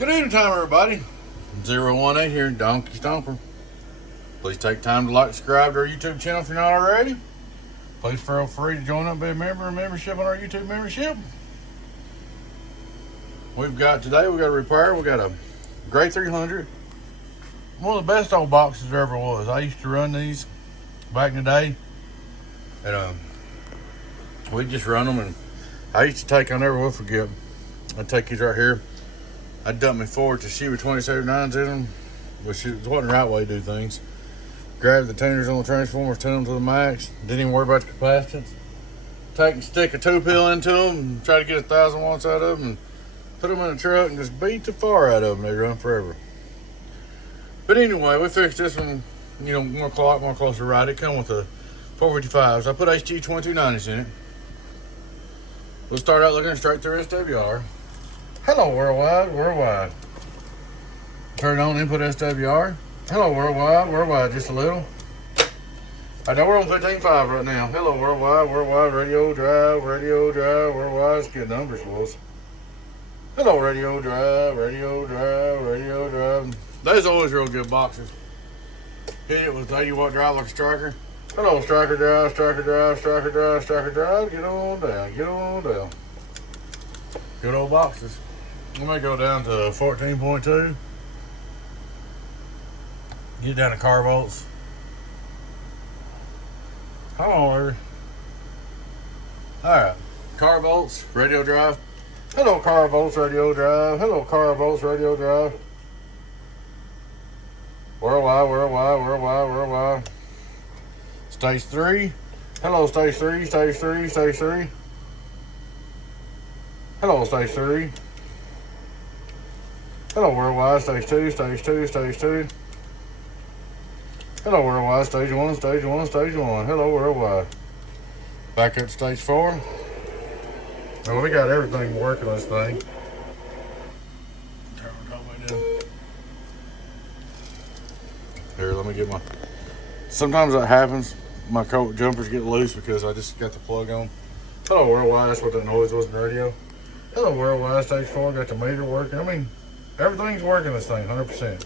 Good evening time, everybody. 018 here, Donkey Stomper. Please take time to like, subscribe to our YouTube channel if you're not already. Please feel free to join up, be a membership on our YouTube membership. Today we got a repair. We got a Gray 300. One of the best old boxes there ever was. I used to run these back in the day. And we'd just run them, and I used to take, I never will forget, I'd take these right here. I'd dump me forward to HG-2290's in them, which wasn't the right way to do things. Grab the tuners on the transformers, tune them to the max, didn't even worry about the capacitance. Take and stick a 2-pill into them and try to get 1,000 watts out of them and put them in the truck and just beat the fire out of them. They run forever. But anyway, we fixed this one, you know, more closer to right. It come with the 455s. I put HG-2290's in it. We'll start out looking straight through SWR. Hello, worldwide. Turn it on, input SWR. Hello, worldwide, just a little. I know we're on 15.5 right now. Hello, worldwide, radio drive, worldwide. It's good numbers, boys. Hello, radio drive. Those are always real good boxes. Hit it with 80 watt drive like a striker. Hello, striker drive. Get on down. Good old boxes. I'm gonna go down to 14.2. Get down to car volts. Hold on, Larry. Alright. Car volts, radio drive. Hello, car volts, radio drive. Worldwide. Stage 3. Hello, stage 3. Hello, stage 3. Hello, worldwide, stage 2. Hello, worldwide, stage 1. Hello, worldwide. Back up to stage 4. Well, we got everything working on this thing. Turn it all the way down. Here, let me get my... Sometimes that happens. My coat jumpers get loose because I just got the plug on. Hello, worldwide, that's what that noise was in the radio. Hello, worldwide, stage 4, got the meter working. I mean, everything's working this thing, 100%.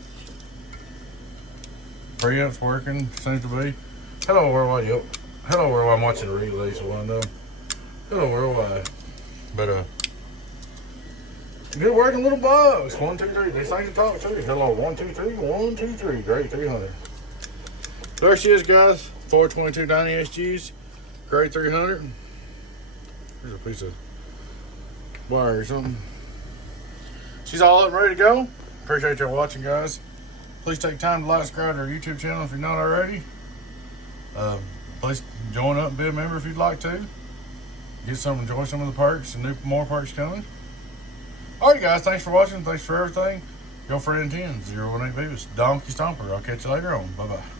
Preamp's working, seems to be. Hello, worldwide, yep. Hello, worldwide, I'm watching the relay, so I know. Hello, worldwide. But, good working little bugs. 1, 2, 3, these things to talk to. Hello, 1, 2, 3, Gray 300. There she is, guys. 42290 HG's, Gray 300. Here's a piece of wire or something. She's all up and ready to go. Appreciate y'all watching, guys. Please take time to like and subscribe to our YouTube channel if you're not already. Please join up and be a member if you'd like to. Enjoy some of the perks and more perks coming. Alright, guys, thanks for watching. Thanks for everything. Go for it in 10 018 Beavis, Donkey Stomper. I'll catch you later on. Bye-bye.